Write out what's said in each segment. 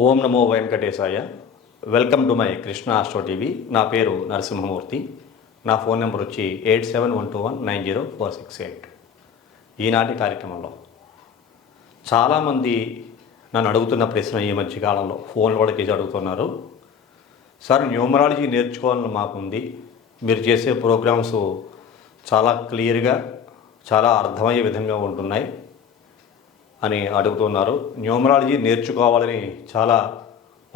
ఓం నమో వెంకటేశాయ. Welcome to my Krishna astro TV. నా పేరు నరసింహమూర్తి. నా ఫోన్ నెంబర్ వచ్చి 8712190468. ఈనాటి కార్యక్రమంలో చాలామంది నన్ను అడుగుతున్న ప్రశ్న ఈ మధ్య కాలంలో ఫోన్లు కూడా చేసి అడుగుతున్నారు. సార్, న్యూమరాలజీ నేర్చుకోవాలని మాకుంది, మీరు చేసే ప్రోగ్రామ్స్ చాలా క్లియర్గా చాలా అర్థమయ్యే విధంగా ఉంటున్నాయి అని అడుగుతున్నారు. న్యూమరాలజీ నేర్చుకోవాలని చాలా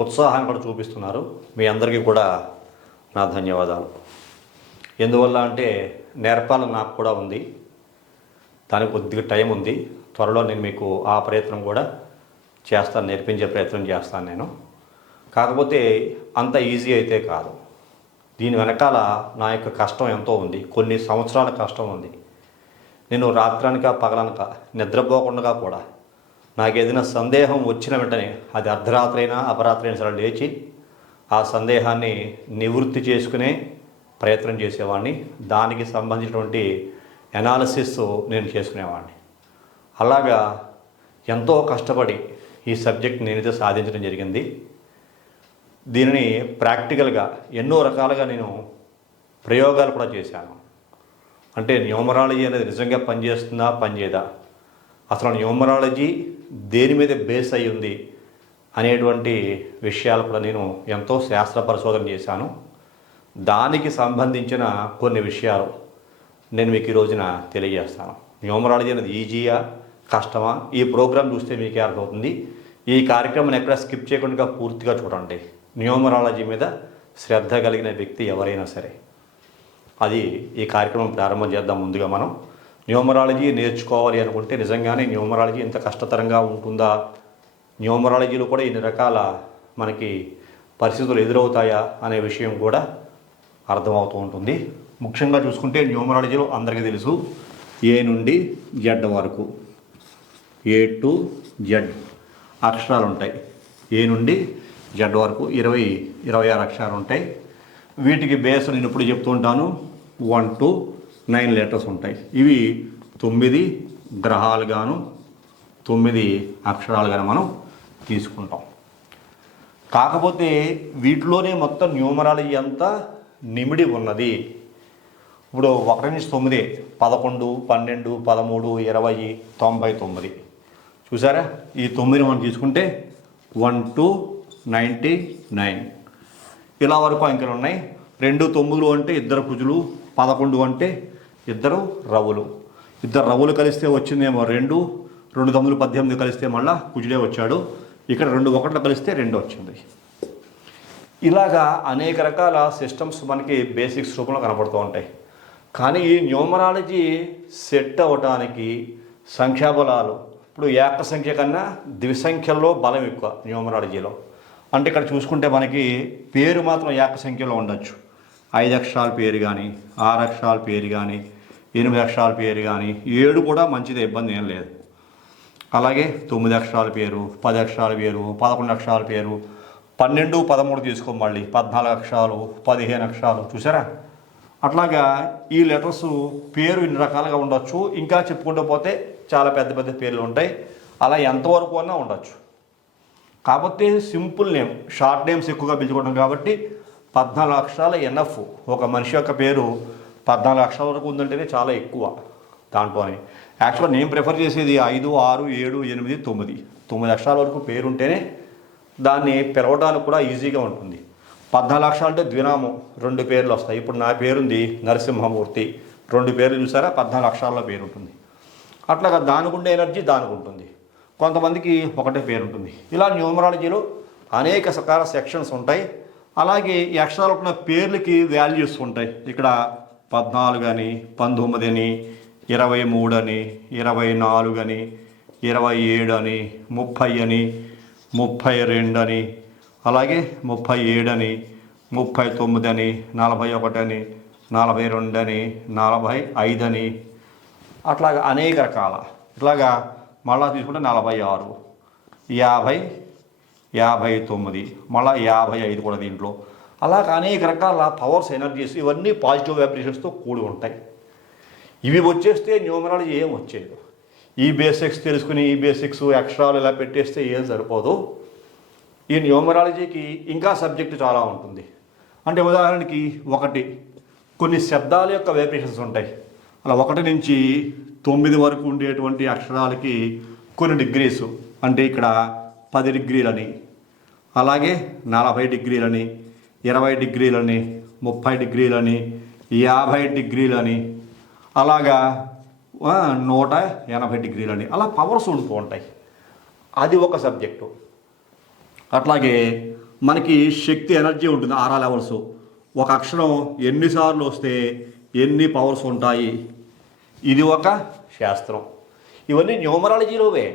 ఉత్సాహం కూడా చూపిస్తున్నారు. మీ అందరికీ కూడా నా ధన్యవాదాలు. ఎందువల్ల అంటే నేర్పాలని నాకు కూడా ఉంది, దానికి కొద్దిగా టైం ఉంది. త్వరలో నేను మీకు ఆ ప్రయత్నం కూడా చేస్తాను, నేర్పించే ప్రయత్నం చేస్తాను నేను. కాకపోతే అంత ఈజీ అయితే కాదు. దీని వెనకాల నా యొక్క కష్టం ఎంతో ఉంది, కొన్ని సంవత్సరాల కష్టం ఉంది. నేను రాత్రనక పగలనక నిద్రపోకుండా కూడా నాకు ఏదైనా సందేహం వచ్చిన వెంటనే అది అర్ధరాత్రి అయినా అపరాత్రి అయినా సరే లేచి ఆ సందేహాన్ని నివృత్తి చేసుకునే ప్రయత్నం చేసేవాడిని. దానికి సంబంధించినటువంటి ఎనాలిసిస్ నేను చేసుకునేవాడిని. అలాగా ఎంతో కష్టపడి ఈ సబ్జెక్ట్ నేనైతే సాధించడం జరిగింది. దీనిని ప్రాక్టికల్గా ఎన్నో రకాలుగా నేను ప్రయోగాలు కూడా చేశాను. అంటే న్యూమరాలజీ అనేది నిజంగా పనిచేస్తుందా పనిచేయదా, అసలు న్యూమరాలజీ దేని మీద బేస్ అయి ఉంది అనేటువంటి విషయాలు కూడా నేను ఎంతో శాస్త్ర పరిశోధన చేశాను. దానికి సంబంధించిన కొన్ని విషయాలు నేను మీకు ఈ రోజున తెలియజేస్తాను. న్యూమరాలజీ అనేది ఈజీయా కష్టమా, ఈ ప్రోగ్రాం చూస్తే మీకే అర్థమవుతుంది. ఈ కార్యక్రమాన్ని ఎక్కడ స్కిప్ చేయకుండా పూర్తిగా చూడండి. న్యూమరాలజీ మీద శ్రద్ధ కలిగిన వ్యక్తి ఎవరైనా సరే అది ఈ కార్యక్రమం ప్రారంభం చేద్దాం. ముందుగా మనం న్యూమరాలజీ నేర్చుకోవాలి అనుకుంటే నిజంగానే న్యూమరాలజీ ఇంత కష్టతరంగా ఉంటుందా, న్యూమరాలజీలో కూడా ఇన్ని రకాల మనకి పరిస్థితులు ఎదురవుతాయా అనే విషయం కూడా అర్థమవుతూ ఉంటుంది. ముఖ్యంగా చూసుకుంటే న్యూమరాలజీలో అందరికీ తెలుసు, ఏ నుండి జెడ్ వరకు, ఏ టు జెడ్ అక్షరాలు ఉంటాయి. ఏ నుండి జెడ్ వరకు 26 అక్షరాలు ఉంటాయి. వీటికి బేస్ నేను ఇప్పుడు చెప్తూ ఉంటాను, 1 to 9 లెటర్స్ ఉంటాయి. ఇవి 9 గ్రహాలుగాను 9 అక్షరాలుగాను మనం తీసుకుంటాం. కాకపోతే వీటిలోనే మొత్తం న్యూమరాలజీ అంతా నిమిడి ఉన్నది. ఇప్పుడు 1 నుంచి 9, 11, 12, 13, 20, 99 చూసారా? ఈ 9 మనం తీసుకుంటే 1 to 99 ఇలా వరకు అంకెలు ఉన్నాయి. 2 9 అంటే 2 కుజులు, 11 అంటే 2 రవులు. 2 రవులు కలిస్తే వచ్చిందేమో 2, 2 9 18 కలిస్తే మళ్ళీ కుజుడే వచ్చాడు. ఇక్కడ 2 1 కలిస్తే 2 వచ్చింది. ఇలాగా అనేక రకాల సిస్టమ్స్ మనకి బేసిక్స్ రూపంలో కనపడుతూ ఉంటాయి. కానీ ఈ న్యూమరాలజీ సెట్ అవ్వటానికి సంఖ్యాబలాలు ఇప్పుడు ఏక సంఖ్య కన్నా ద్విసంఖ్యల్లో బలం ఎక్కువ న్యూమరాలజీలో. అంటే ఇక్కడ చూసుకుంటే మనకి పేరు మాత్రం ఏక సంఖ్యలో ఉండొచ్చు. 5 అక్షరాల పేరు కానీ, 6 అక్షరాల పేరు కానీ, 8 అక్షరాల పేరు కానీ, 7 కూడా మంచిదే, ఇబ్బంది ఏం లేదు. అలాగే 9 అక్షరాల పేరు, 10 అక్షరాల పేరు, 11 అక్షరాల పేరు, 12 13 తీసుకో, మళ్ళీ 14 అక్షరాలు, 15 అక్షరాలు చూసారా? అట్లాగా ఈ లెటర్స్ పేరు ఇన్ని రకాలుగా ఉండొచ్చు. ఇంకా చెప్పుకుంటూ పోతే చాలా పెద్ద పెద్ద పేర్లు ఉంటాయి. అలా ఎంతవరకు అన్నా ఉండొచ్చు. కాకపోతే సింపుల్ నేమ్, షార్ట్ నేమ్స్ ఎక్కువగా పిలుచుకుంటాం కాబట్టి 14 అక్షరాల ఎన్ఎఫ్. ఒక మనిషి యొక్క పేరు 14 అక్షరాల వరకు ఉందంటేనే చాలా ఎక్కువ. దాంట్లోనే యాక్చువల్గా నేను ప్రిఫర్ చేసేది 5, 6, 7, 8, 9 అక్షరాల వరకు పేరు ఉంటేనే దాన్ని పిలవడానికి కూడా ఈజీగా ఉంటుంది. 14 అక్షరాలు అంటే ద్వినామం, 2 పేర్లు వస్తాయి. ఇప్పుడు నా పేరుంది నరసింహమూర్తి, 2 పేర్లు చూసారా? 14 అక్షరాల పేరు ఉంటుంది. అట్లాగా దానికుండే ఎనర్జీ దానికి ఉంటుంది. కొంతమందికి ఒకటే పేరు ఉంటుంది. ఇలా న్యూమరాలజీలో అనేక రకాల సెక్షన్స్ ఉంటాయి. అలాగే ఈ అక్షరాలు ఉన్న పేర్లకి వాల్యూస్ ఉంటాయి. ఇక్కడ 14 అని, 19 అని, 23 అని, 24 అని, 27 అని, 30 అని, 32 అని, అలాగే 37 అని, 39 అని, 41 అని, 42 అని, 45 అని, అట్లాగా అనేక రకాల. ఇట్లాగా మళ్ళా తీసుకుంటే 46, 50, 59, మళ్ళీ 55 కూడా దీంట్లో. అలాగ అనేక రకాల పవర్స్, ఎనర్జీస్, ఇవన్నీ పాజిటివ్ వైబ్రేషన్స్తో కూడి ఉంటాయి. ఇవి వచ్చేస్తే న్యూమరాలజీ ఏం వచ్చేది. ఈ బేసిక్స్ తెలుసుకుని ఈ బేసిక్స్ అక్షరాలు ఇలా పెట్టేస్తే ఏం సరిపోదు. ఈ న్యూమరాలజీకి ఇంకా సబ్జెక్టు చాలా ఉంటుంది. అంటే ఉదాహరణకి ఒకటి, కొన్ని శబ్దాల యొక్క వైబ్రేషన్స్ ఉంటాయి. అలా 1 నుంచి 9 వరకు ఉండేటువంటి అక్షరాలకి కొన్ని డిగ్రీసు, అంటే ఇక్కడ 10 డిగ్రీలని, అలాగే 40 డిగ్రీలని, 20 డిగ్రీలని, 30 డిగ్రీలని, 50 డిగ్రీలని, అలాగా 180 డిగ్రీలని, అలా పవర్స్ ఉంటూ ఉంటాయి. అది ఒక సబ్జెక్టు. అట్లాగే మనకి శక్తి ఎనర్జీ ఉంటుంది, 6 లెవెల్స్. ఒక అక్షరం ఎన్నిసార్లు వస్తే ఎన్ని పవర్స్ ఉంటాయి, ఇది ఒక శాస్త్రం. ఇవన్నీ న్యూమరాలజీలోవే.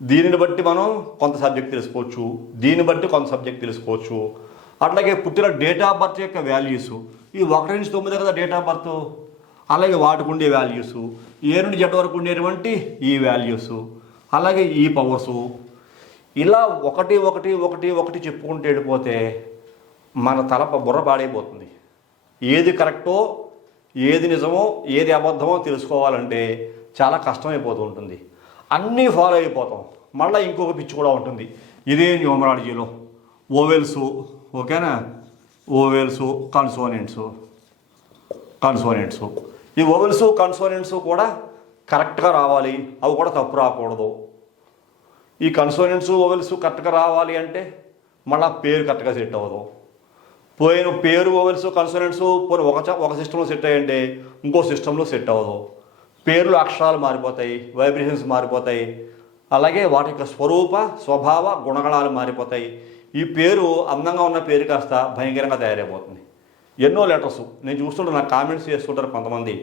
దీనిని బట్టి మనం కొంత సబ్జెక్ట్ తెలుసుకోవచ్చు, దీన్ని బట్టి కొంత సబ్జెక్ట్ తెలుసుకోవచ్చు. అట్లాగే పుట్టిన డేట్ ఆఫ్ బర్త్ యొక్క వాల్యూస్, ఈ 1 నుంచి 9 కదా డేట్ ఆఫ్ బర్త్, అలాగే వాటికి ఉండే వాల్యూస్, ఏ నుండి జెడ్ వరకు ఉండేటువంటి ఈ వాల్యూస్, అలాగే ఈ పవర్సు, ఇలా ఒకటి ఒకటి ఒకటి ఒకటి చెప్పుకుంటూ వెళ్ళిపోతే మన బుర్ర పాడైపోతుంది. ఏది కరెక్టో, ఏది నిజమో, ఏది అబద్ధమో తెలుసుకోవాలంటే చాలా కష్టమైపోతూ ఉంటుంది. అన్నీ ఫాలో అయిపోతాం. మళ్ళీ ఇంకొక పిచ్చి కూడా ఉంటుంది ఇదే న్యూమరాలజీలో. ఓవెల్స్, ఓకేనా, ఓవెల్స్, కన్సోనెంట్స్. ఈ ఓవెల్స్ కన్సోనెంట్స్ కూడా కరెక్ట్గా రావాలి, అవి కూడా తప్పు రాకూడదు. ఈ కన్సోనెంట్స్ ఓవెల్స్ కరెక్ట్గా రావాలి అంటే మళ్ళీ పేరు కరెక్ట్గా సెట్ అవ్వదు. పోయిన పేరు ఓవెల్స్ కన్సోనెంట్స్ పోయిన ఒక సిస్టంలో సెట్ అయ్యంటే ఇంకో సిస్టంలో సెట్ అవ్వదు. పేర్లు అక్షరాలు మారిపోతాయి, వైబ్రేషన్స్ మారిపోతాయి, అలాగే వాటి యొక్క స్వరూప స్వభావ గుణగణాలు మారిపోతాయి. ఈ పేరు అందంగా ఉన్న పేరు కాస్త భయంకరంగా తయారైపోతుంది. ఎన్నో లెటర్స్ నేను చూస్తుంటే నాకు కామెంట్స్ చేస్తుంటారు కొంతమంది,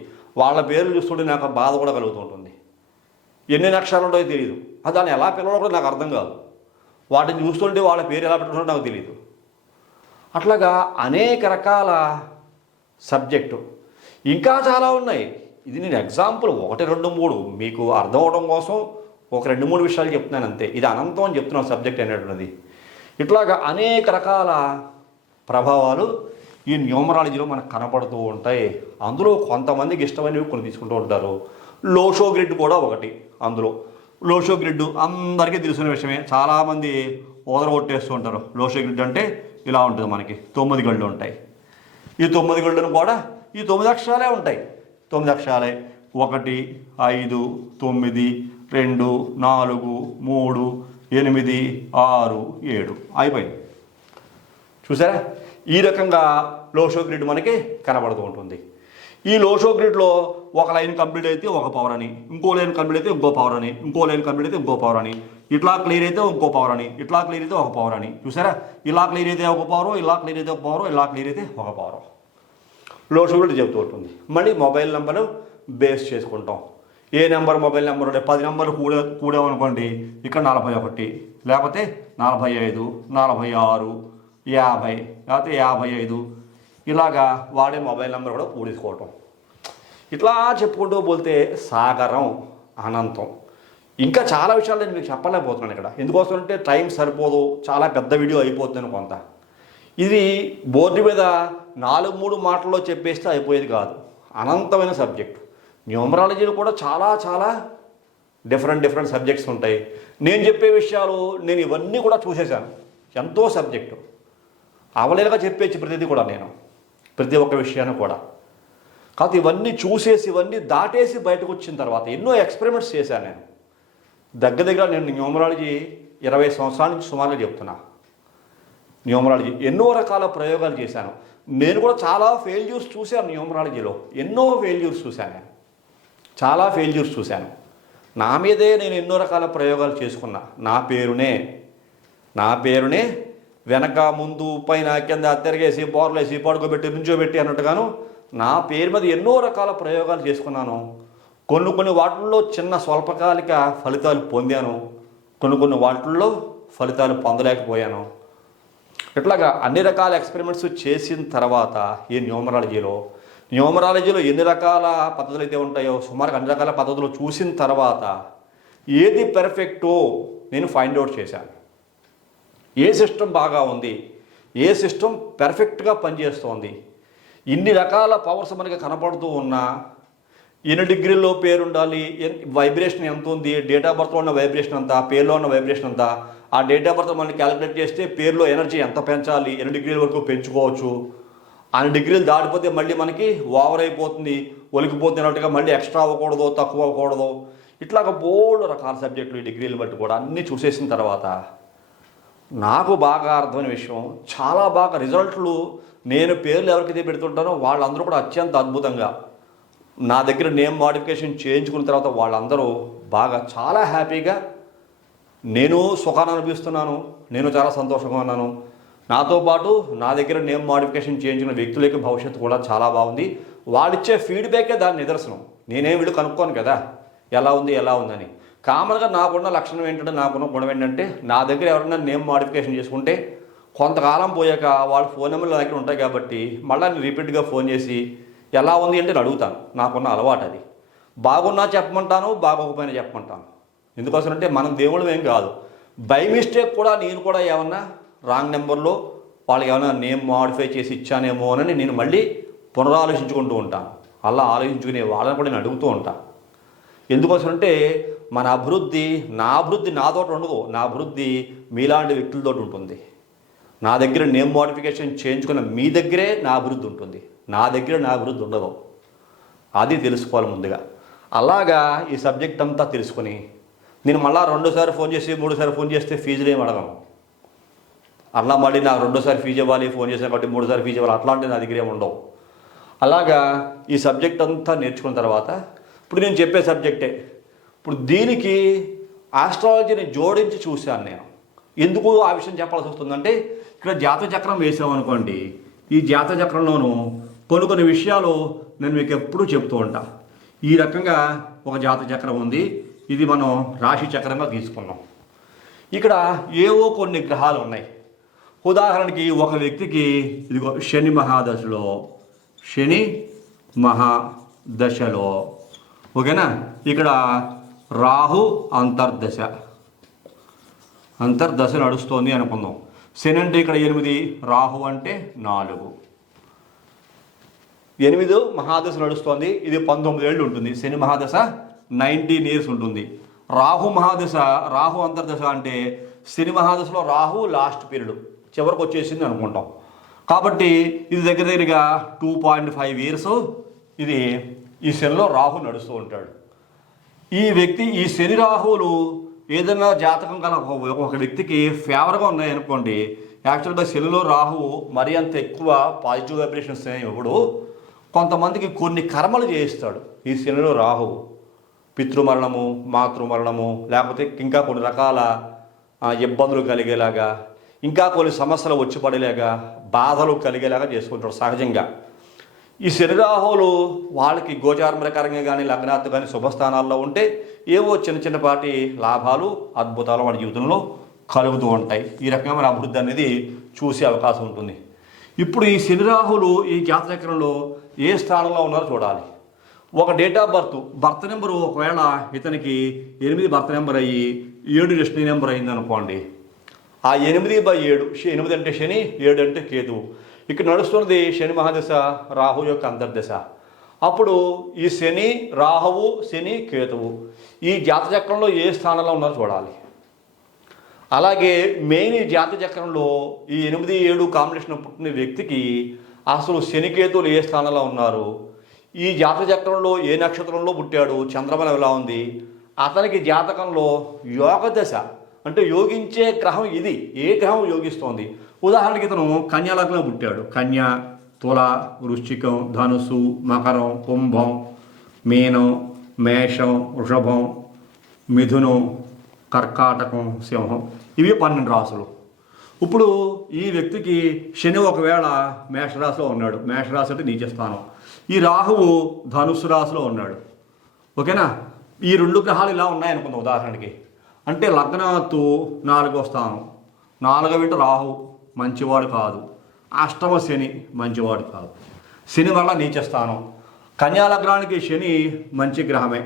వాళ్ళ పేర్లు చూస్తుంటే నాకు బాధ కూడా కలుగుతుంటుంది. ఎన్ని అక్షరాలు ఉంటాయో తెలియదు, దాన్ని ఎలా పిలవడం కూడా నాకు అర్థం కాదు. వాటిని చూస్తుంటే వాళ్ళ పేరు ఎలా పెట్టుకుంటారో నాకు తెలియదు. అట్లాగా అనేక రకాల సబ్జెక్టు ఇంకా చాలా ఉన్నాయి. ఇది నేను ఎగ్జాంపుల్ 1, 2, 3 మీకు అర్థం అవడం కోసం ఒక 2, 3 విషయాలు చెప్తున్నాను అంతే. ఇది అనంతం అని చెప్తున్నాను సబ్జెక్ట్ అనేటువంటిది. ఇట్లాగా అనేక రకాల ప్రభావాలు ఈ న్యూమరాలజీలో మనకు కనపడుతూ ఉంటాయి. అందులో కొంతమందికి ఇష్టమైనవి కొన్ని తీసుకుంటూ ఉంటారు. లోషో గ్రిడ్ కూడా ఒకటి. అందులో లోషో గ్రిడ్ అందరికీ తెలిసిన విషయమే, చాలామంది ఓదరగొట్టేస్తూ ఉంటారు. లోషో గ్రిడ్ అంటే ఇలా ఉంటుంది, మనకి 9 గళ్ళు ఉంటాయి. ఈ 9 గళ్ళను కూడా ఈ 9 అక్షరాలే ఉంటాయి. 9 అక్షరాలే 1, 5, 9, 2, 4, 3, 8, 6, 7 అయిపోయింది. చూసారా, ఈ రకంగా లోషో గ్రిడ్ మనకి కనబడుతూ ఉంటుంది. ఈ లోషో గ్రిడ్లో ఒక లైన్ కంప్లీట్ అయితే ఒక పవర్ అని, ఇంకో లైన్ కంప్లీట్ అయితే ఇంకో పవర్ అని, ఇంకో లైన్ కంప్లీట్ అయితే ఇంకో పవర్ అని, ఇట్లా క్లియర్ అయితే ఇంకో పవర్ అని, ఇట్లా క్లియర్ అయితే ఒక పవర్ అని. చూసారా, ఇలా క్లియర్ అయితే ఒక పవరు, ఇలా క్లియర్ అయితే ఒక పవరు, ఇలా క్లియర్ అయితే ఒక పవరు. లోషో గ్రిడ్ చెబుతూ ఉంటుంది. మళ్ళీ మొబైల్ నెంబర్ బేస్ చేసుకుంటాం. ఏ నెంబర్ మొబైల్ నెంబర్ ఉంటే 10 నెంబర్లు కూడామనుకోండి, ఇక్కడ 41, లేకపోతే 45, 46, 50, లేకపోతే 55, ఇలాగా వాడే మొబైల్ నెంబర్ కూడా కూడేసుకోవటం. ఇట్లా చెప్పుకుంటూ పోతే సాగరం అనంతం. ఇంకా చాలా విషయాలు నేను మీకు చెప్పలేకపోతున్నాను ఇక్కడ. ఎందుకోసం అంటే టైం సరిపోదు, చాలా పెద్ద వీడియో అయిపోతుంది కొంత. ఇది బోర్డు మీద 4-3 మాటల్లో చెప్పేస్తే అయిపోయేది కాదు. అనంతమైన సబ్జెక్టు. న్యూమరాలజీలో కూడా చాలా చాలా డిఫరెంట్ సబ్జెక్ట్స్ ఉంటాయి. నేను చెప్పే విషయాలు నేను ఇవన్నీ కూడా చూసేశాను. ఎంతో సబ్జెక్టు అవలేలుగా చెప్పేసి ప్రతిదీ కూడా నేను ప్రతి ఒక్క విషయాన్ని కూడా. కాకపోతే ఇవన్నీ చూసేసి ఇవన్నీ దాటేసి బయటకు వచ్చిన తర్వాత ఎన్నో ఎక్స్పెరిమెంట్స్ చేశాను నేను. దగ్గర నేను న్యూమరాలజీ 20 సంవత్సరాల నుంచి సుమారుగా చెప్తున్నా. న్యూమరాలజీ ఎన్నో రకాల ప్రయోగాలు చేశాను. నేను కూడా చాలా ఫెయిల్యూర్స్ చూశాను న్యూమరాలజీలో. ఎన్నో ఫెయిల్యూర్స్ చూశాను నేను, చాలా ఫెయిల్యూర్స్ చూశాను. నా మీదే నేను ఎన్నో రకాల ప్రయోగాలు చేసుకున్నా. నా పేరునే వెనక ముందు పైన కింద తిరిగేసి బోర్లేసి పడుకోబెట్టి నుంచోబెట్టి అన్నట్టుగాను నా పేరు మీద ఎన్నో రకాల ప్రయోగాలు చేసుకున్నాను. కొన్ని వాటిల్లో చిన్న స్వల్పకాలిక ఫలితాలు పొందాను, కొన్ని వాటిల్లో ఫలితాలు పొందలేకపోయాను. ఇట్లాగా అన్ని రకాల ఎక్స్పెరిమెంట్స్ చేసిన తర్వాత ఈ న్యూమరాలజీలో ఎన్ని రకాల పద్ధతులు అయితే ఉంటాయో సుమారుగా అన్ని రకాల పద్ధతులు చూసిన తర్వాత ఏది పెర్ఫెక్టో నేను ఫైండ్ అవుట్ చేశాను. ఏ సిస్టమ్ బాగా ఉంది, ఏ సిస్టమ్ పెర్ఫెక్ట్గా పనిచేస్తోంది, ఇన్ని రకాల పవర్స్ మనకి కనపడుతూ ఉన్నా ఎన్ని డిగ్రీల్లో పేరు ఉండాలి, వైబ్రేషన్ ఎంత ఉంది, డేట్ ఆఫ్ బర్త్లో ఉన్న వైబ్రేషన్ అంతా, పేరులో ఉన్న వైబ్రేషన్ అంతా, ఆ డేట్ ఆఫ్ బర్త్ మనం క్యాలిక్యులేట్ చేస్తే పేరులో ఎనర్జీ ఎంత పెంచాలి, ఎన్ని డిగ్రీల వరకు పెంచుకోవచ్చు, అన్ని డిగ్రీలు దాటిపోతే మళ్ళీ మనకి ఓవర్ అయిపోతుంది, ఒలికిపోతున్నట్టుగా మళ్ళీ ఎక్స్ట్రా అవ్వకూడదు, తక్కువ అవ్వకూడదు, ఇట్లాగ బోల్డ్ రకాల సబ్జెక్టులు ఈ డిగ్రీలు బట్టి కూడా అన్నీ చూసేసిన తర్వాత నాకు బాగా అర్థమైన విషయం, చాలా బాగా రిజల్ట్లు నేను పేర్లు ఎవరికైతే పెడుతుంటానో వాళ్ళందరూ కూడా అత్యంత అద్భుతంగా నా దగ్గర నేమ్ మోడిఫికేషన్ చేయించుకున్న తర్వాత వాళ్ళందరూ బాగా చాలా హ్యాపీగా, నేను సుఖాన్ని అనిపిస్తున్నాను, నేను చాలా సంతోషంగా ఉన్నాను, నాతో పాటు నా దగ్గర నేమ్ మోడిఫికేషన్ చేయించిన వ్యక్తులకి భవిష్యత్తు కూడా చాలా బాగుంది, వాడిచ్చే ఫీడ్బ్యాకే దాని నిదర్శనం. నేనేం వీళ్ళు కనుక్కోను కదా ఎలా ఉందని. కామన్గా నాకున్న లక్షణం ఏంటంటే, నాకున్న గుణం ఏంటంటే, నా దగ్గర ఎవరైనా నేమ్ మోడిఫికేషన్ చేసుకుంటే కొంతకాలం పోయాక వాళ్ళ ఫోన్ నెంబర్లు నా దగ్గర ఉంటాయి కాబట్టి మళ్ళీ నేను రిపీట్గా ఫోన్ చేసి ఎలా ఉంది అంటే నేను అడుగుతాను. నాకున్న అలవాటు అది. బాగున్నా చెప్పమంటాను, బాగోకపోయినా చెప్పమంటాను. ఎందుకోసం అంటే మనం దేవుళ్ళం ఏం కాదు. బై మిస్టేక్ కూడా నేను కూడా ఏమన్నా రాంగ్ నెంబర్లో వాళ్ళకి ఏమైనా నేమ్ మోడిఫై చేసి ఇచ్చానేమో అని నేను మళ్ళీ పునరాలోచించుకుంటూ ఉంటాను. అలా ఆలోచించుకునే వాళ్ళని కూడా నేను అడుగుతూ ఉంటాను. ఎందుకోసం అంటే మన అభివృద్ధి, నా అభివృద్ధి నాతోటి ఉండదు, నా అభివృద్ధి మీలాంటి వ్యక్తులతో ఉంటుంది. నా దగ్గర నేమ్ మోడిఫికేషన్ చేయించుకున్న మీ దగ్గరే నా అభివృద్ధి ఉంటుంది, నా దగ్గర నా అభివృద్ధి ఉండదు. అది తెలుసుకోవాలి ముందుగా. అలాగా ఈ సబ్జెక్ట్ అంతా తెలుసుకొని నేను మళ్ళీ 2సారి ఫోన్ చేసి 3సారి ఫోన్ చేస్తే ఫీజులు ఏమి అడగను. అలా మళ్ళీ నాకు 2సారి ఫీజు ఇవ్వాలి, ఫోన్ చేసాను కాబట్టి 3సారి ఫీజు ఇవ్వాలి, అట్లాంటివి నా దగ్గర ఏమి ఉండవు. అలాగా ఈ సబ్జెక్ట్ అంతా నేర్చుకున్న తర్వాత ఇప్పుడు నేను చెప్పే సబ్జెక్టే, ఇప్పుడు దీనికి ఆస్ట్రాలజీని జోడించి చూశాను నేను. ఎందుకు ఆ విషయం చెప్పాల్సి వస్తుందంటే, ఇక్కడ జాతక చక్రం వేసామనుకోండి, ఈ జాతక చక్రంలోనూ కొన్ని విషయాలు నేను మీకు ఎప్పుడూ చెప్తూ ఉంటా. ఈ రకంగా ఒక జాతక చక్రం ఉంది, ఇది మనం రాశి చక్రంగా తీసుకున్నాం. ఇక్కడ ఏవో కొన్ని గ్రహాలు ఉన్నాయి. ఉదాహరణకి ఒక వ్యక్తికి ఇదిగో శని మహాదశలో, శని మహాదశలో, ఓకేనా, ఇక్కడ రాహు అంతర్దశ నడుస్తోంది అనుకుందాం. శని అంటే ఇక్కడ 8, రాహు అంటే 4, 8 మహాదశ నడుస్తోంది. ఇది 19 ఏళ్ళు ఉంటుంది. శని మహాదశ 19 years ఉంటుంది. రాహు మహాదశ, రాహు అంతర్దశ అంటే శని మహాదశలో రాహు లాస్ట్ పీరియడ్ చివరికి వచ్చేసింది అనుకుంటాం. కాబట్టి ఇది దగ్గరగా 2.5 years ఇది ఈ శనిలో రాహు నడుస్తూ ఉంటాడు. ఈ వ్యక్తి, ఈ శని రాహువులు ఏదైనా జాతకం కల ఒక వ్యక్తికి ఫేవర్గా ఉన్నాయనుకోండి, యాక్చువల్గా శనిలో రాహువు మరీ అంత ఎక్కువ పాజిటివ్ వైబ్రేషన్స్ ఇవ్వడు. కొంతమందికి కొన్ని కర్మలు చేయిస్తాడు ఈ శనిలో రాహువు. పితృమరణము, మాతృమరణము, లేకపోతే ఇంకా కొన్ని రకాల ఇబ్బందులు కలిగేలాగా, ఇంకా కొన్ని సమస్యలు వచ్చి పడేలాగా, బాధలు కలిగేలాగా చేసుకుంటాడు సహజంగా. ఈ శని రాహువులు వాళ్ళకి గోచారం ప్రకారంగా కానీ లగ్నాత్తు కానీ శుభస్థానాల్లో ఉంటే ఏవో చిన్నపాటి లాభాలు, అద్భుతాలు వాడి జీవితంలో కలుగుతూ ఉంటాయి. ఈ రకంగా మన అభివృద్ధి అనేది చూసే అవకాశం ఉంటుంది. ఇప్పుడు ఈ శని రాహువులు ఈ జాతచక్రంలో ఏ స్థానంలో ఉన్నారో చూడాలి. ఒక డేట్ ఆఫ్ బర్త్ నెంబరు ఒకవేళ ఇతనికి 8 బర్త్ నెంబర్ అయ్యి 7 డెస్టినీ నెంబర్ అయింది అనుకోండి, ఆ 8/7, 8 అంటే శని, 7 అంటే కేతువు. ఇక్కడ నడుస్తున్నది శని మహాదశ, రాహు యొక్క అంతర్దశ. అప్పుడు ఈ శని, రాహువు, శని, కేతువు ఈ జాతచక్రంలో ఏ స్థానంలో ఉన్నారో చూడాలి. అలాగే మెయిన్ ఈ జాతచక్రంలో ఈ 8, 7 కాంబినేషన్ పుట్టిన వ్యక్తికి అసలు శని, కేతువులు ఏ స్థానంలో ఉన్నారు, ఈ జాతచక్రంలో ఏ నక్షత్రంలో పుట్టాడు, చంద్రబలం ఎలా ఉంది, అతనికి జాతకంలో యోగదశ అంటే యోగించే గ్రహం ఇది, ఏ గ్రహం యోగిస్తోంది. ఉదాహరణకి ఇతను కన్యా లగ్నంలో పుట్టాడు. కన్య, తుల, వృశ్చికం, ధనుసు, మకరం, కుంభం, మీనం, మేషం, వృషభం, మిథునం, కర్కాటకం, సింహం, ఇవి 12 రాశులు. ఇప్పుడు ఈ వ్యక్తికి శని ఒకవేళ మేషరాశిలో ఉన్నాడు, మేషరాశి అంటే నీచస్థానం. ఈ రాహువు ధనుసు రాశిలో ఉన్నాడు, ఓకేనా. ఈ 2 గ్రహాలు ఇలా ఉన్నాయనుకుందాం ఉదాహరణకి. అంటే లగ్నాత్తు 4వ స్థానం, 4వ రాహు మంచివాడు కాదు, అష్టమ శని మంచివాడు కాదు, శని వల్ల నీచ స్థానం. కన్యా లగ్నానికి శని మంచి గ్రహమే,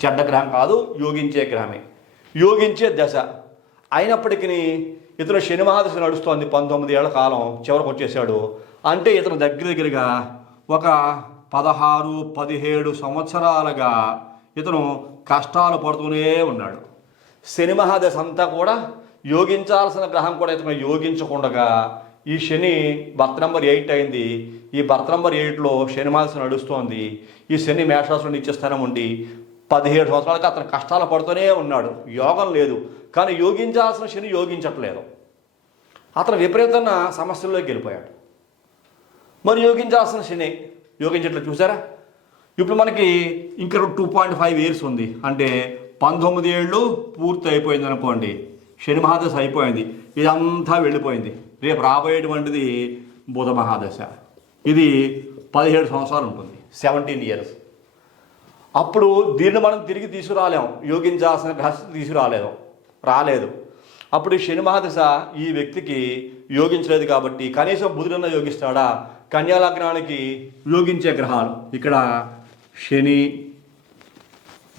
చెడ్డ గ్రహం కాదు, యోగించే గ్రహమే, యోగించే దశ. అయినప్పటికీ ఇతను శని మహాదశ నడుస్తోంది, 19 ఏళ్ల కాలం చివరికి వచ్చేసాడు. అంటే ఇతను దగ్గరగా ఒక 16-17 సంవత్సరాలుగా ఇతను కష్టాలు పడుతూనే ఉన్నాడు. శని మహాదశ అంతా కూడా యోగించాల్సిన గ్రహం కూడా ఇతను యోగించకుండా ఈ శని బర్త్ నెంబర్ 8 అయింది. ఈ బర్త్ నెంబర్ 8లో శని మాసం నడుస్తోంది. ఈ శని మేషరాశిలో నిత్యస్థానం ఉండి 17 సంవత్సరాలకి అతను కష్టాలు పడుతూనే ఉన్నాడు. యోగం లేదు, కానీ యోగించాల్సిన శని యోగించట్లేదు. అతను విపరీతమైన సమస్యల్లోకి వెళ్ళిపోయాడు. మరి యోగించాల్సిన శని యోగించట్లేదు. చూసారా, ఇప్పుడు మనకి ఇంకా 2.5 ఇయర్స్ ఉంది. అంటే 19 ఏళ్ళు పూర్తి అయిపోయింది అనుకోండి. శని మహాదశ అయిపోయింది, ఇదంతా వెళ్ళిపోయింది. రేపు రాబోయేటువంటిది బుధ మహాదశ. ఇది 17 సంవత్సరాలు ఉంటుంది, 17 ఇయర్స్. అప్పుడు దీన్ని మనం తిరిగి తీసుకురాలేము, యోగించాల్సిన గ్రహస్థితి రాలేదు. అప్పుడు ఈ శని మహాదశ ఈ వ్యక్తికి యోగించలేదు కాబట్టి కనీసం బుధుడన్నా యోగిస్తాడా? కన్యా లగ్నానికి యోగించే గ్రహాలు ఇక్కడ శని,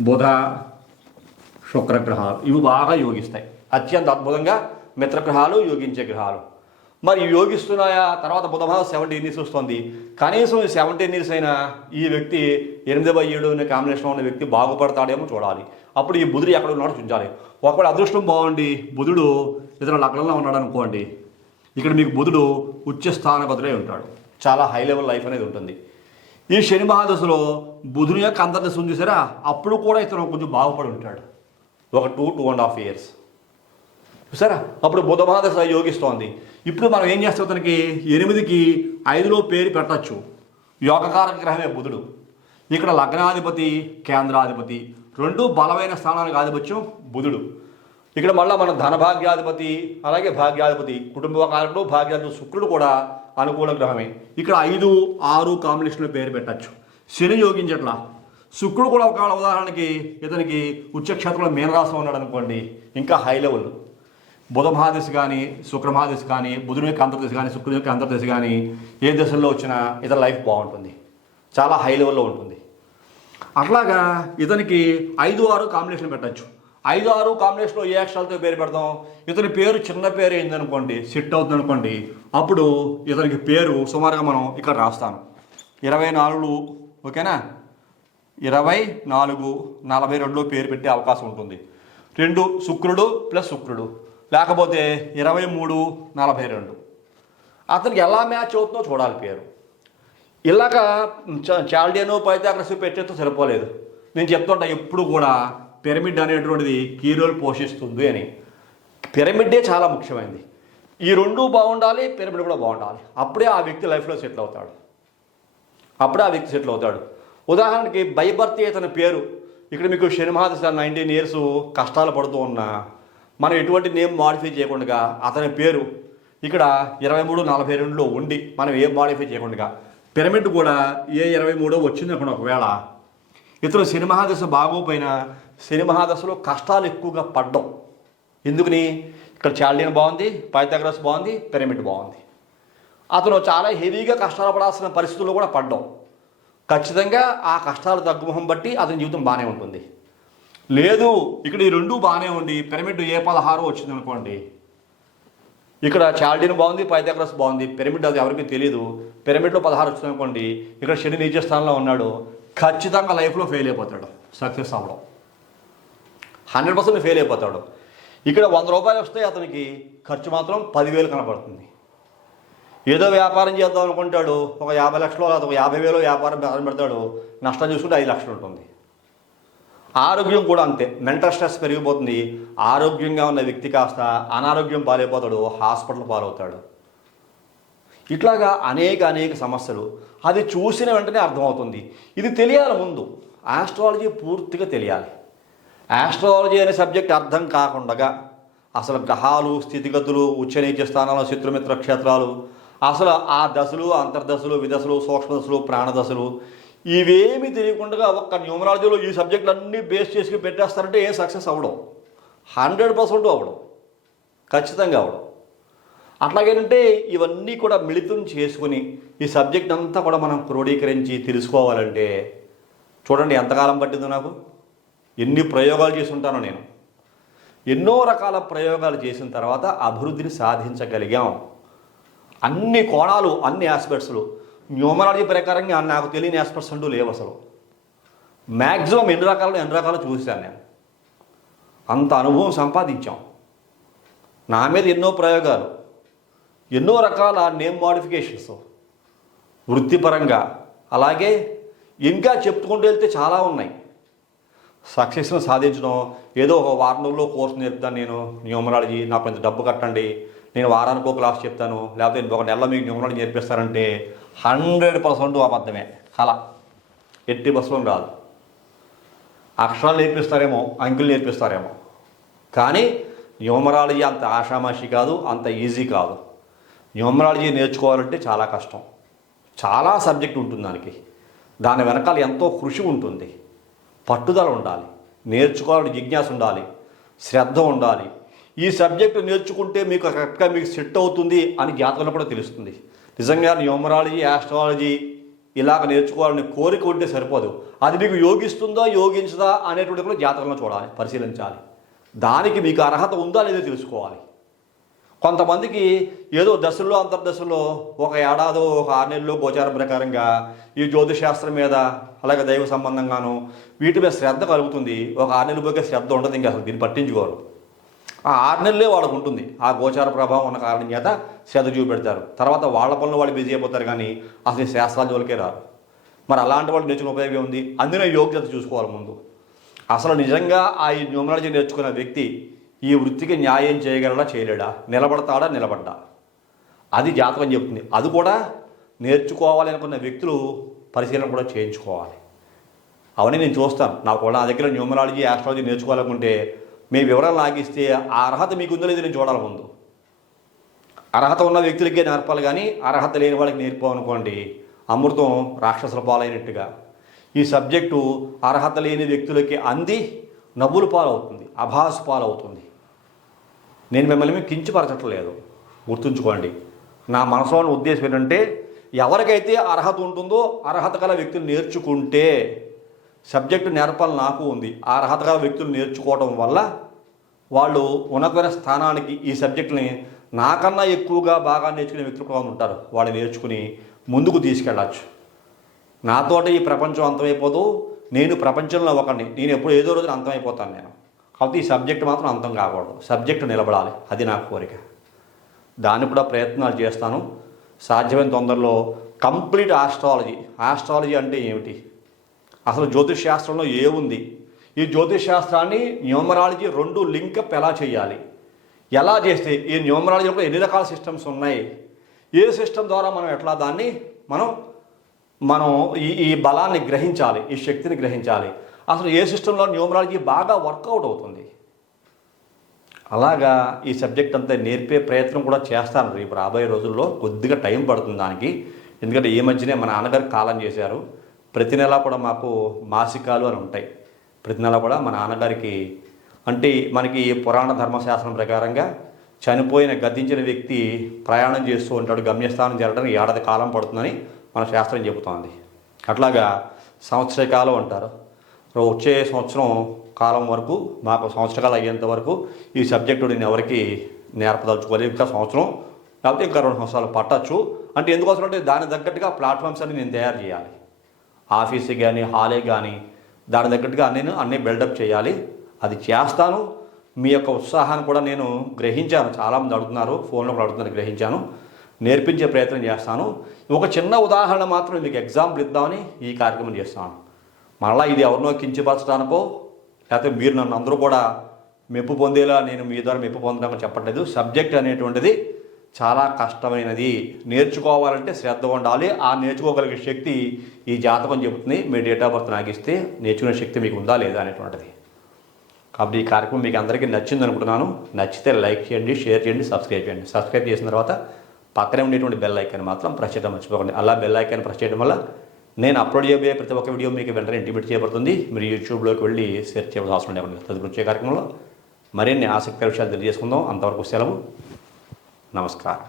బుధ, శుక్రగ్రహాలు ఇవి బాగా యోగిస్తాయి. అత్యంత అద్భుతంగా మిత్రగ్రహాలు, యోగించే గ్రహాలు. మరి యోగిస్తున్నాయా? తర్వాత బుధమాసం 17 ఇయర్స్ వస్తుంది. కనీసం 17 ఇయర్స్ అయినా ఈ వ్యక్తి 8/7 అనే కాంబినేషన్లో ఉన్న వ్యక్తి బాగుపడతాడేమో చూడాలి. అప్పుడు ఈ బుధుడు ఎక్కడ ఉన్నాడో చూడాలి. ఒకవేళ అదృష్టం బాగుండి బుధుడు ఇతర లగ్నంలో ఉన్నాడు అనుకోండి, ఇక్కడ మీకు బుధుడు ఉచ్చ స్థానపతులై ఉంటాడు. చాలా హై లెవెల్ లైఫ్ అనేది ఉంటుంది. ఈ శని మహాదశలో బుధుని యొక్క అంతర్దశ ఉంది సరే, అప్పుడు కూడా ఇతను కొంచెం బాగుపడి ఉంటాడు. ఒక 2.5 ఇయర్స్ చూసారా. అప్పుడు బుధ మహాదశ యోగిస్తోంది. ఇప్పుడు మనం ఏం చేస్తాం, అతనికి 8కి 5లో పేరు పెట్టచ్చు. యోగకారక గ్రహమే బుధుడు. ఇక్కడ లగ్నాధిపతి, కేంద్రాధిపతి రెండు బలమైన స్థానానికి ఆధిపత్యం బుధుడు. ఇక్కడ మళ్ళీ మన ధనభాగ్యాధిపతి, అలాగే భాగ్యాధిపతి, కుటుంబ కారకుడు, భాగ్యాధిపతి శుక్రుడు కూడా అనుకూల గ్రహమే. ఇక్కడ 5, 6 కాంబినేషన్లో పేరు పెట్టచ్చు. శని యోగించట్లా. శుక్రుడు కూడా ఒక ఉదాహరణకి ఇతనికి ఉచ్చక్షేత్రంలో మీనరాశిలో ఉన్నాడు అనుకోండి, ఇంకా హై లెవెల్. బుధ మహాదశ కానీ, శుక్ర మహాదశ కానీ, బుధుని యొక్క అంతర్దశ కానీ, శుక్రుని యొక్క అంతర్దశ కానీ ఏ దశల్లో వచ్చినా ఇతని లైఫ్ బాగుంటుంది, చాలా హై లెవెల్లో ఉంటుంది. అట్లాగా ఇతనికి 5, 6 కాంబినేషన్ పెట్టచ్చు. 5, 6 కాంబినేషన్లో ఏ అక్షరాలతో పేరు పెడతాం? ఇతని పేరు చిన్న పేరు అయిందనుకోండి, సెట్ అవుతుంది అనుకోండి, అప్పుడు ఇతనికి పేరు సుమారుగా మనం ఇక్కడ రాస్తాను 24, ఓకేనా, 24, 42లో పేరు పెట్టే అవకాశం ఉంటుంది. 2 శుక్రుడు ప్లస్ శుక్రుడు, లేకపోతే 23, 42. అతనికి ఎలా మ్యాచ్ అవుతుందో చూడాలి పేరు. ఇలాగా చాల్డియను, పైథాగరస్ పెట్టేతో సరిపోలేదు. నేను చెప్తుంటా ఎప్పుడు కూడా పిరమిడ్ అనేటువంటిది కీ రోల్ పోషిస్తుంది అని. పిరమిడ్డే చాలా ముఖ్యమైనది. ఈ రెండు బాగుండాలి, పిరమిడ్ కూడా బాగుండాలి. అప్పుడే ఆ వ్యక్తి లైఫ్లో సెటిల్ అవుతాడు. ఉదాహరణకి బైబర్తి అతని పేరు ఇక్కడ మీకు శని మహాదశ 19 ఇయర్స్ కష్టాలు పడుతూ ఉన్నా మనం ఎటువంటి నేమ్ మాడిఫై చేయకుండా అతని పేరు ఇక్కడ 23, 42లో ఉండి మనం ఏం మాడిఫై చేయకుండా పిరమిడ్ కూడా ఏ 23 వచ్చింది అనుకోండి. ఒకవేళ ఇతను శని మహాదశ బాగోపోయినా శని మహాదశలో కష్టాలు ఎక్కువగా పడ్డం. ఎందుకని? ఇక్కడ చాల్డియన్ బాగుంది, పైథాగరస్ బాగుంది, పిరమిడ్ బాగుంది. అతను చాలా హెవీగా కష్టాలు పడాల్సిన పరిస్థితుల్లో కూడా పడ్డం. ఖచ్చితంగా ఆ కష్టాలు తగ్గుముఖం బట్టి అతని జీవితం బాగానే ఉంటుంది. లేదు ఇక్కడ ఈ రెండు బాగానే ఉండి పిరమిడ్ ఏ 16 వచ్చింది అనుకోండి, ఇక్కడ చాల్డియన్ బాగుంది, పైథాగరస్ బాగుంది, పిరమిడ్ అది ఎవరికి తెలియదు, పిరమిడ్లో 16 వచ్చింది అనుకోండి, ఇక్కడ శని నీచ స్థానంలో ఉన్నాడు, ఖచ్చితంగా లైఫ్లో ఫెయిల్ అయిపోతాడు. సక్సెస్ అవ్వడం 100% ఫెయిల్ అయిపోతాడు. ఇక్కడ 100 రూపాయలు వస్తే అతనికి ఖర్చు మాత్రం 10,000 కనపడుతుంది. ఏదో వ్యాపారం చేద్దాం అనుకుంటాడు, ఒక 50 లక్షలు ఒక 50,000 వ్యాపారం పెడతాడు, నష్టం చూసుకుంటే 5 లక్షలు ఉంటుంది. ఆరోగ్యం కూడా అంతే, మెంటల్ స్ట్రెస్ పెరిగిపోతుంది. ఆరోగ్యంగా ఉన్న వ్యక్తి కాస్త అనారోగ్యం పాలైపోతాడు, హాస్పిటల్ పాలవుతాడు. ఇట్లాగా అనేక సమస్యలు. అది చూసిన వెంటనే అర్థమవుతుంది. ఇది తెలియాలి ముందు, ఆస్ట్రాలజీ పూర్తిగా తెలియాలి. ఆస్ట్రాలజీ అనే సబ్జెక్ట్ అర్థం కాకుండా అసలు గ్రహాలు, స్థితిగతులు, ఉచ్చనీచ స్థానాలు, శత్రుమిత్ర క్షేత్రాలు, అసలు ఆ దశలు, అంతర్దశలు, విదశలు, సూక్ష్మదశలు, ప్రాణదశలు ఇవేమీ తెలియకుండా ఒక్క న్యూమరాలజీలో ఈ సబ్జెక్టులన్నీ బేస్ చేసి పెట్టేస్తారంటే ఏ సక్సెస్ అవ్వడం, 100% అవ్వడం, ఖచ్చితంగా అవ్వడం. అట్లాగేంటే ఇవన్నీ కూడా మిళితం చేసుకుని ఈ సబ్జెక్ట్ అంతా కూడా మనం క్రోడీకరించి తెలుసుకోవాలంటే చూడండి ఎంతకాలం పట్టిందో నాకు. ఎన్ని ప్రయోగాలు చేసి ఉంటానో నేను. ఎన్నో రకాల ప్రయోగాలు చేసిన తర్వాత అభివృద్ధిని సాధించగలిగాం. అన్ని కోణాలు, అన్ని ఆస్పెక్ట్స్లు న్యూమరాలజీ ప్రకారంగా నాకు తెలియని ఆస్పెక్ట్స్ అంటూ లేవు అసలు. మ్యాక్సిమం ఎన్ని రకాలు చూశాను నేను. అంత అనుభవం సంపాదించాం. నా మీద ఎన్నో ప్రయోగాలు, ఎన్నో రకాల నేమ్ మోడిఫికేషన్స్ వృత్తిపరంగా, అలాగే ఇంకా చెప్పుకుంటూ వెళ్తే చాలా ఉన్నాయి. సక్సెస్ను సాధించడం, ఏదో ఒక వారం రోజుల్లో కోర్సు నేర్పుతాను నేను న్యూమరాలజీ, నాకు కొంత డబ్బు కట్టండి, నేను వారానికి ఒక క్లాస్ చెప్తాను, లేకపోతే ఒక నెలలో మీకు న్యూమరాలజీ నేర్పిస్తారంటే 100% అబద్ధమే. కళ 80% రాదు. అక్షరాలు నేర్పిస్తారేమో, అంకెలు నేర్పిస్తారేమో, కానీ న్యూమరాలజీ అంత ఆషామాషి కాదు, అంత ఈజీ కాదు. న్యూమరాలజీ నేర్చుకోవాలంటే చాలా కష్టం, చాలా సబ్జెక్ట్ ఉంటుంది దానికి. దాని వెనకాల ఎంతో కృషి ఉంటుంది, పట్టుదల ఉండాలి, నేర్చుకోవాలని జిజ్ఞాస ఉండాలి, శ్రద్ధ ఉండాలి. ఈ సబ్జెక్టు నేర్చుకుంటే మీకు కరెక్ట్గా మీకు సెట్ అవుతుంది అని జాతకంలో కూడా తెలుస్తుంది. నిజంగా న్యూమరాలజీ, ఆస్ట్రాలజీ ఇలాగ నేర్చుకోవాలని కోరిక ఉంటే సరిపోదు, అది మీకు యోగిస్తుందా యోగించదా అనేటువంటి కూడా జాతకంలో చూడాలి, పరిశీలించాలి. దానికి మీకు అర్హత ఉందా లేదో తెలుసుకోవాలి. కొంతమందికి ఏదో దశల్లో అంతర్దశల్లో ఒక ఏడాదో ఒక 6 నెలల్లో గోచారం ప్రకారంగా ఈ జ్యోతిశాస్త్రం మీద, అలాగే దైవ సంబంధంగాను వీటి మీద శ్రద్ధ కలుగుతుంది. ఒక 6 నెలల పోకే శ్రద్ధ ఉండదు, ఇంకా అసలు దీన్ని పట్టించుకోరు. ఆ 6 నెలలే వాళ్ళకు ఉంటుంది. ఆ గోచార ప్రభావం ఉన్న కారణం చేత శ్రద్ధ చూపెడతారు. తర్వాత వాళ్ళ పనులు వాళ్ళు బిజీ అయిపోతారు, కానీ అసలు ఈ శాస్త్రాల జోలికే రారు. మరి అలాంటి వాళ్ళు నేర్చుకునే ఉపయోగం ఉంది. అందులో యోగ్యత చూసుకోవాలి ముందు. అసలు నిజంగా ఆ ఈ న్యూమరాలజీ నేర్చుకున్న వ్యక్తి ఈ వృత్తికి న్యాయం చేయగలడా చేయలేడా, నిలబడతాడా నిలబడ్డా, అది జాతకం చెప్తుంది. అది కూడా నేర్చుకోవాలి అనుకున్న వ్యక్తులు పరిశీలన కూడా చేయించుకోవాలి. అవన్నీ నేను చూస్తాను. నాకు కూడా నా దగ్గర న్యూమరాలజీ, ఆస్ట్రాలజీ నేర్చుకోవాలనుకుంటే మీ వివరాలు లాగిస్తే ఆ అర్హత మీకు ఉందో లేదో నేను చూడాలి ముందు. అర్హత ఉన్న వ్యక్తులకే నేర్పాలి, కానీ అర్హత లేని వాళ్ళకి నేర్పామనుకోండి అమృతం రాక్షసుల పాలైనట్టుగా. ఈ సబ్జెక్టు అర్హత లేని వ్యక్తులకి అంది నవ్వుల పాలవుతుంది, అభాసు పాలవుతుంది. నేను మిమ్మల్ని కించపరచట్లేదు, గుర్తుంచుకోండి. నా మనసులోని ఉద్దేశం ఏంటంటే, ఎవరికైతే అర్హత ఉంటుందో అర్హత గల వ్యక్తులు నేర్చుకుంటే, సబ్జెక్టు నేర్పాలి నాకు ఉంది, ఆ అర్హత గల వ్యక్తులు నేర్చుకోవడం వల్ల వాళ్ళు ఉన్నతమైన స్థానానికి ఈ సబ్జెక్టుని నాకన్నా ఎక్కువగా బాగా నేర్చుకునే వ్యక్తులు కూడా ఉంటారు. వాళ్ళు నేర్చుకుని ముందుకు తీసుకెళ్ళచ్చు. నాతోటి ఈ ప్రపంచం అంతమైపోదు, నేను ప్రపంచంలో ఒకరిని, నేను ఎప్పుడు ఏదో రోజున అంతమైపోతాను నేను. కాబట్టి ఈ సబ్జెక్టు మాత్రం అంతం కాకూడదు, సబ్జెక్టు నిలబడాలి, అది నా కోరిక. దాన్ని కూడా ప్రయత్నాలు చేస్తాను. సాధ్యమైన తొందరలో కంప్లీట్ ఆస్ట్రాలజీ అంటే ఏమిటి, అసలు జ్యోతిష్ శాస్త్రంలో ఏముంది, ఈ జ్యోతిష్ శాస్త్రాన్ని న్యూమరాలజీ 2 లింకప్ ఎలా చేయాలి, ఎలా చేస్తే ఈ న్యూమరాలజీ కూడా ఎన్ని రకాల సిస్టమ్స్ ఉన్నాయి, ఏ సిస్టమ్ ద్వారా మనం ఎట్లా దాన్ని మనం ఈ బలాన్ని గ్రహించాలి, ఈ శక్తిని గ్రహించాలి, అసలు ఏ సిస్టంలో న్యూమరాలజీ బాగా వర్కౌట్ అవుతుంది, అలాగా ఈ సబ్జెక్ట్ అంతా నేర్పే ప్రయత్నం కూడా చేస్తాను. రేపు రాబోయే రోజుల్లో కొద్దిగా టైం పడుతుంది దానికి. ఎందుకంటే ఈ మధ్యనే మా నాన్నగారు కాలం చేశారు. ప్రతి నెల కూడా మాకు మాసికాలు అని ఉంటాయి. ప్రతి నెల కూడా మా నాన్నగారికి, అంటే మనకి పురాణ ధర్మశాస్త్రం ప్రకారంగా చనిపోయిన గతించిన వ్యక్తి ప్రయాణం చేస్తూ ఉంటాడు, గమ్యస్థానం చేరడానికి ఏడాది కాలం పడుతుందని మన శాస్త్రం చెబుతోంది. అట్లాగా సంవత్సర కాలం అంటారు. వచ్చే సంవత్సరం కాలం వరకు, మాకు సంవత్సరకాలం అయ్యేంత వరకు ఈ సబ్జెక్టు నేను ఎవరికి నేర్పదలుచుకోలేదు. ఇంకా సంవత్సరం లేకపోతే ఇంకా 2 సంవత్సరాలు పట్టచ్చు. అంటే ఎందుకోసం అంటే దానికి తగ్గట్టుగా ప్లాట్ఫామ్స్ అన్ని నేను తయారు చేయాలి. ఆఫీసు కానీ, హాలే కానీ దాని తగ్గట్టుగా అన్నీ బిల్డప్ చేయాలి. అది చేస్తాను. మీ యొక్క ఉత్సాహాన్ని కూడా నేను గ్రహించాను. చాలామంది అడుగుతున్నారు, ఫోన్లో కూడా అడుగుతున్నారు, గ్రహించాను. నేర్పించే ప్రయత్నం చేస్తాను. ఒక చిన్న ఉదాహరణ మాత్రం మీకు ఎగ్జాంపుల్ ఇద్దామని ఈ కార్యక్రమం చేస్తాను. మళ్ళీ ఇది ఎవరినో కించపరచడానికో, లేకపోతే మీరు నన్ను అందరూ కూడా మెప్పు పొందేలా నేను మీ ద్వారా మెప్పు పొందడానికి చెప్పట్లేదు. సబ్జెక్ట్ అనేటువంటిది చాలా కష్టమైనది. నేర్చుకోవాలంటే శ్రద్ధ ఉండాలి. ఆ నేర్చుకోగలిగే శక్తి ఈ జాతకం చెబుతుంది. మీ డేట్ ఆఫ్ బర్త్ నాకు ఇస్తే నేర్చుకునే శక్తి మీకు ఉందా లేదా అనేటువంటిది. కాబట్టి ఈ కార్యక్రమం మీకు అందరికీ నచ్చింది అనుకుంటున్నాను. నచ్చితే లైక్ చేయండి, షేర్ చేయండి, సబ్స్క్రైబ్ చేయండి. సబ్స్క్రైబ్ చేసిన తర్వాత పక్కనే ఉండేటువంటి బెల్ ఐకాన్ మాత్రం ప్రెస్ చేయడం మర్చిపోకండి. అలా బెల్ ఐకాన్ ప్రెస్ చేయడం వల్ల నేను అప్లోడ్ చేయబోయే ప్రతి ఒక్క వీడియో మీకు వెంటనే ఇంటిమేట్ చేయబడుతుంది. మీరు యూట్యూబ్లోకి వెళ్ళి సెర్చ్ చేయడం అవసరం లేకుండా తదుపరి వచ్చే కార్యక్రమంలో మరిన్ని ఆసక్తికర విషయాలు తెలియజేసుకుందాం. అంతవరకు సెలవు. నమస్కారం.